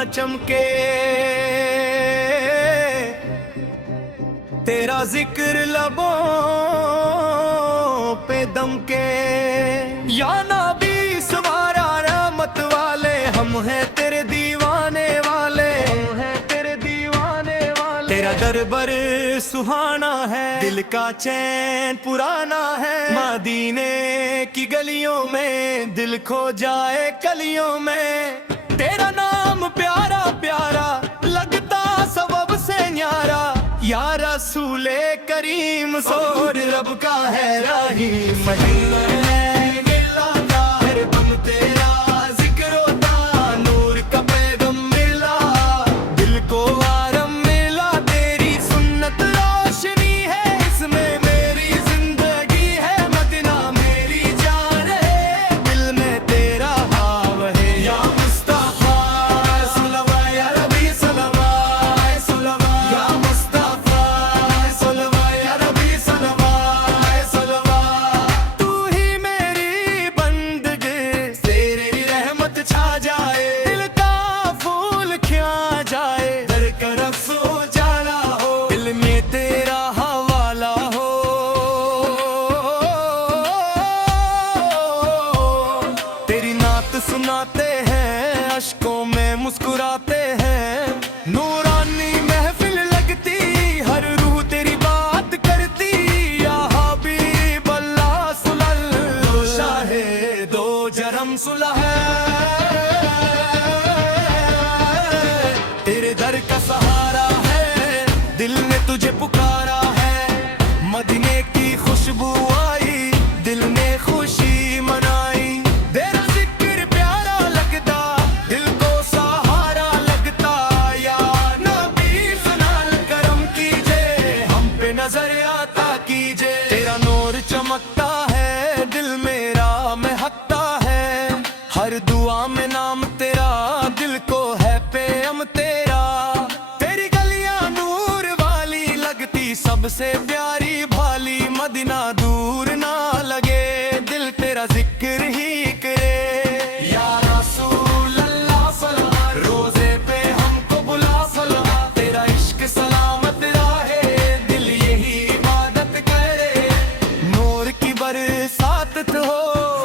दुनिया चमके, तेरा जिक्र लबों पे दमके। या नबी सवारा रहमत वाले, हम हैं तेरे दीवाने वाले, हम हैं तेरे दीवाने वाले। तेरा दरबार सुहाना है, दिल का चैन पुराना है। मदीने की गलियों में दिल खो जाए कलियों में। तेरा नाम प्यारा प्यारा लगता सबब से न्यारा। या रसूले करीम सोर रब का है रहीम। मदीने में मिलाता हर दम तेरा जिक्र होता, नूर का पैगम मिला दिल को आराम मिला। तेरी सुन्नत रोशनी है, इसमें मेरी जिंदगी है। मदीना मेरी जान है, दिल में तेरा हाव है। या मुस्तफा सल्लल्लाहु या रबी सल्लल्लाहु सल्लल्लाहु। या मुस्तफा सल्लल्लाहु या रबी सल्लल्लाहु सल्लल्लाहु। तू ही मेरी बंदगी, तेरी रहमत छा जाए। दिल का फूल खिया जाए, दर करफ उजाला हो, दिल में तेरा हवाला हो। तेरी नात सुनाते हैं, अश्कों में मुस्कुराते हैं। नूरानी महफिल लगती, हर रूह तेरी बात करती। या हबीब अल्लाह सुलल शाहे दो जरम सुलह है। तेरे दर का सहारा है, दिल ने तुझे पुकारा है। मदीने की खुशबू आई, दिल ने खुशी मनाई। तेरा जिक्र प्यारा लगता, दिल को सहारा लगता। या नबी फनाल करम कीजिए, हम पे नजर आता कीजिए। तेरा नूर चमकता है, दिल मेरा महकता है। हर दुआ में नाम तेरा, दिल को है पेम तेरा। तेरी गलियां नूर वाली लगती, सबसे प्यारी भाली। मदीना दूर ना लगे, दिल तेरा जिक्र ही करे। या रसूल अल्लाह सल्लल्लाह, रोजे पे हमको बुला सल्लल्लाह। तेरा इश्क सलामत राहे, दिल यही इबादत करे। नूर की बरसात हो,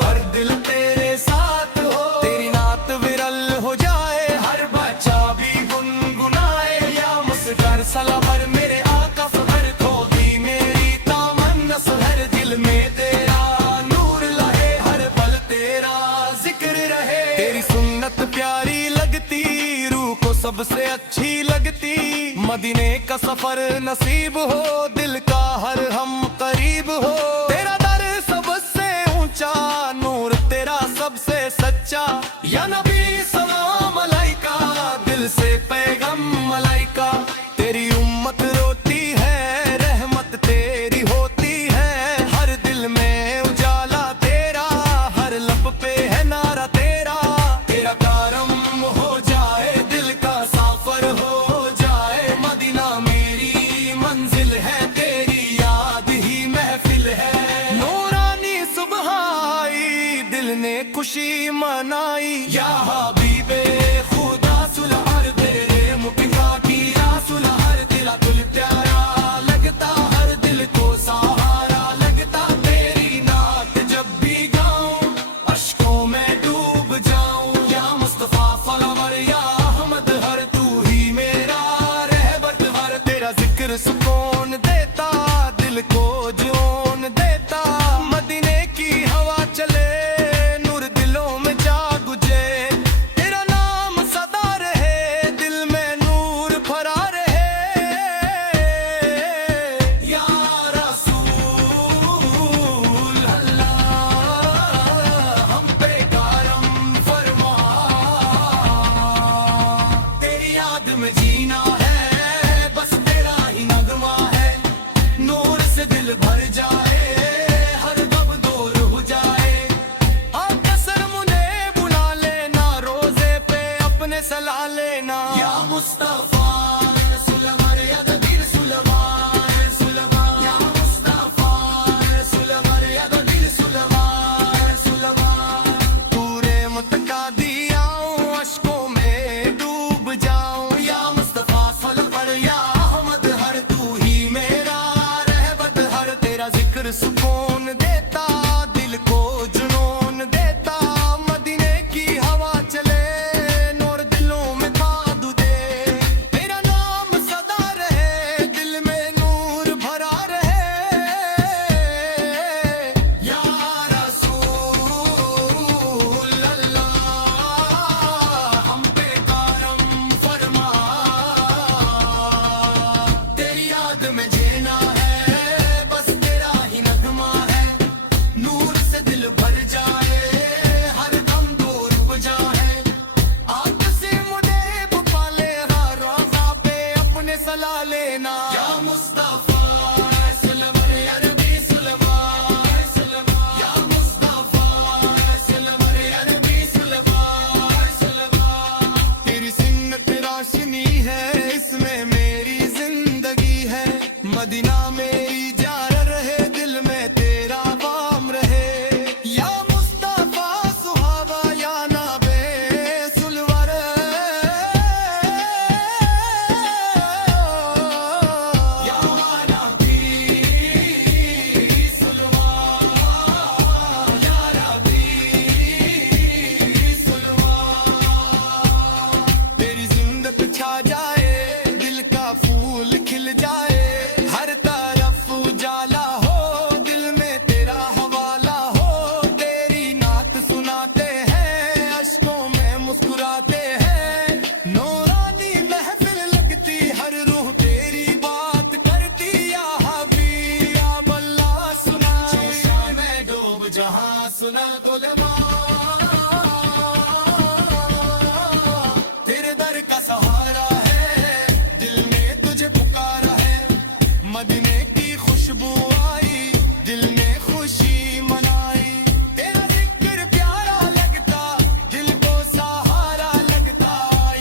हर दिल तेरे साथ हो। तेरी नात विरल हो जाए, हर बच्चा भी गुनगुनाए। या मुस्कर सलामर मेरे आका फखर, खो दी मेरी तमन्ना सुहर। दिल में तेरा नूर लहे, हर पल तेरा जिक्र रहे। तेरी सुन्नत प्यारी लगती, रूह को सबसे अच्छी लगती। मदीने का सफर नसीब हो, दिल का हर हम करीब हो। तेरा दर सबसे ऊंचा, नूर तेरा सबसे सच्चा। या नबी सलाम अलैका, दिल से पैगम मलाइका। तेरी उम्मत रोती है, रहमत तेरी होती है। हर दिल में उजाला तेरा, हर लब पे है नारा तेरा। तेरा करम हो जाए, दिल का सफर हो जाए। मदीना मेरी मंजिल है, तेरी याद ही महफिल है। नूरानी सुबह आई, दिल ने खुशी मनाई। या हबीबे खुदा सुलहर, तेरे मुकफा की सुलहर। तेरा दिल प्यारा लगता, हर दिल को सहारा लगता। तेरी नात जब भी गाऊं, अश्कों में डूब जाऊं। या मुस्तफा फलवर, या अहमद हर, तू ही मेरा रहबर हर। तेरा जिक्र सुकून देता, दिल को जोन देता। मदीने की हवा चले, नूर दिलों में जाग उजे। नजर सुकून देता, दिल को जुनून देता। मदीने की हवा चले, नूर दिलों में खादू दे। तेरा नाम सदा रहे, दिल में नूर भरा रहे। या रसूल अल्लाह, हम पे करम फरमा। तेरी याद में जीना है, बस तेरा ही नगमा है। नूर से दिल भर जाए, हर दम दूर बुझा है। आप से मुझे पाले, हर रोज़ा पे अपने सलाह लेना। या मुस्तफा सलवर अरबी सलवा, या मुस्तफा सलवर अरबी सलवा। तेरी सुन्नत रोशनी है, इसमें मेरी जिंदगी है। मदीना मेरी जान रहे, दिल में तेरा वाम रहे। या मुस्तफा सुहावा, या नाबे सुलवर। या नबी सुलवा, या नबी सुलवा। तेरी जिंदत छा जाए, दिल का फूल खिल जाए। हर तरफ उजाला हो, दिल में तेरा हवाला हो। तेरी नात सुनाते हैं, अश्कों में मुस्कुराते हैं। नूरानी महफिल लगती, हर रूह तेरी बात करती। या हबीब या अल्लाह सुना, मैं डूब जहां सुना गुलमा। तेरे दर का सहारा है, दिल में तुझे पुकारा है। मदीने की खुशबू आई, दिल में खुशी मनाई। तेरा जिक्र प्यारा लगता, दिल को सहारा लगता।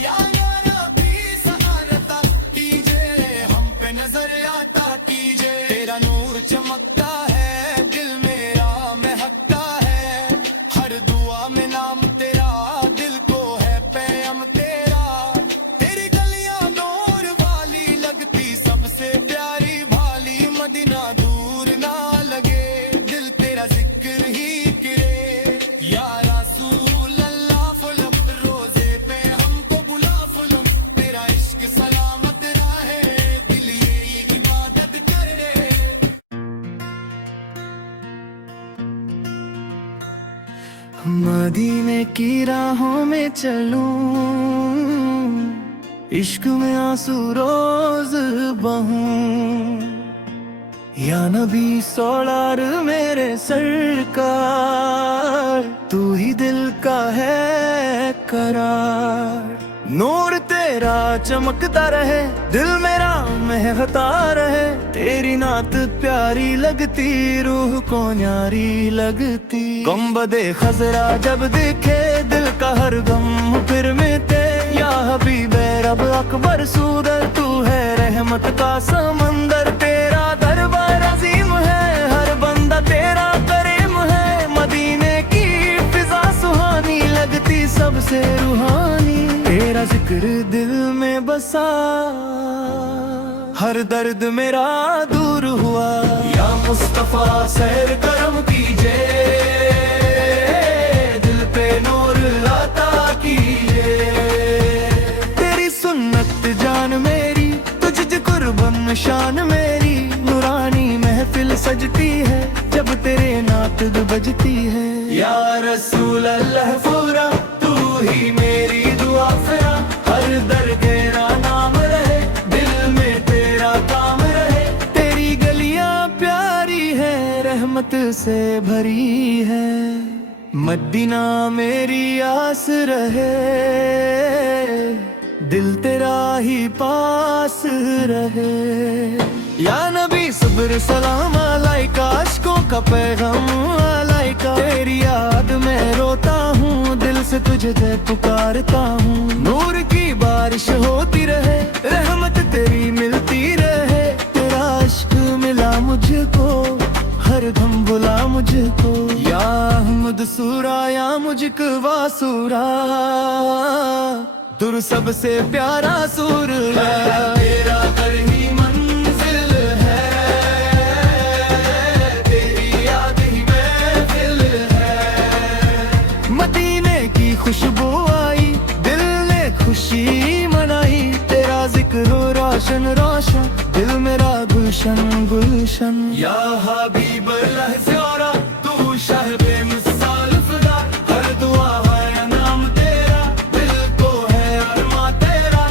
या नबी सहारता कीजिए, हम पे नजर आता कीजिए। तेरा नूर चमकता है, दिल मेरा महकता है। हर दुआ में नाम तेरा, दिल को है पैम तेरा। तेरी गलियां नूर वाली लगती, सबसे प्यारी भाली। मदीना दूर ना लगे, दिल तेरा जिक्र ही करे। या रसूल अल्लाह, फुलक रोजे पे हमको बुला फुलक। तेरा इश्क सलामत रहे, दिल यही इबादत करे। मदीने की राहों में चलूं, इश्क में आंसू रोज बहूं। या नबी सोलार मेरे सरकार, तू ही दिल का है करार। नूर तेरा चमकता रहे, दिल मेरा महकता रहे। तेरी नात प्यारी लगती, रूह को न्यारी लगती। गुंबदे खजरा जब दिखे, दिल का हर गम फिर मिटे। या हबीबे रब अकबर सूदर, तू है रहमत का समंदर। तेरा दरबार अजीम है, हर बंदा तेरा करीम है। मदीने की फिजा सुहानी लगती, सबसे रूहानी। तेरा जिक्र दिल में बसा, हर दर्द मेरा दूर हुआ। या मुस्तफा सैर करम कीजिए, दिल पे नूर आता कीजिए। तेरी सुन्नत जान मेरी, तुझ कुर्बन शान मेरी। नूरानी महफिल सजती है, जब तेरे नात बजती है। या रसूल अल्लाह फूरा, तू ही मेरी दुआ फिरा। हर दर तेरा नाम रहे, दिल में तेरा काम रहे। तेरी गलियां प्यारी है, रहमत से भरी है। मदीना मेरी आस रहे, दिल तेरा ही पास रहे। या नबी सब्र सलाम अलैका, अश्कों का पैगाम अलैका। तेरी याद में रोता हूँ, दिल से तुझे पुकारता हूँ। नूर की बारिश होती रहे, रहमत तेरी मिलती रहे। तेरा इश्क मिला मुझको, हर दम बुला मुझको। या अहमद सूरा, या मुझकवा सूरा, तुर सबसे प्यारा सुर तेरा कर ही मंजिल है। रोशन। या हबीब अल्लाह ज़ारा तू शाहिबे मिसाल खुदा, हर दुआ है नाम तेरा, दिल को है अरमा तेरा।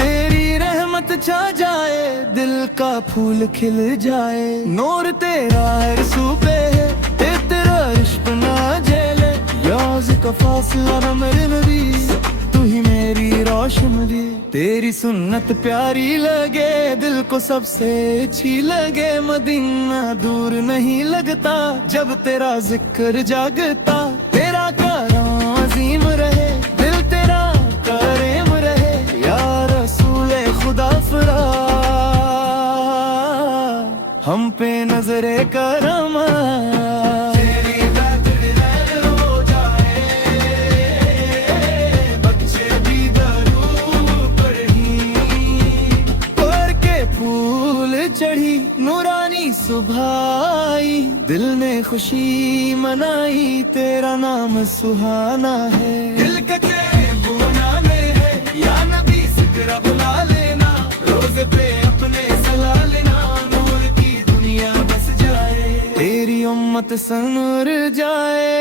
तेरी रहमत छा जाए, दिल का फूल खिल जाए, नूर तेरा हर सूबे है, तेरा इश्क ना झेले। याज़ का फासला न मेरे नबी, तू ही मेरी रोशनी। तेरी सुन्नत प्यारी लगे, दिल को सबसे अच्छी लगे। मदीना दूर नहीं लगता, जब तेरा जिक्र जागता। तेरा करम अजीम रहे, दिल तेरा करीम रहे। या रसूले खुदा फरा, हम पे नजरे करम। चढ़ी नूरानी सुबह आई, दिल ने खुशी मनाई। तेरा नाम सुहाना है, दिल के गुना में है। या नबी जिक्र बुला लेना, रोज पे अपने सला लेना। नूर की दुनिया बस जाए, तेरी उम्मत सनूर जाए।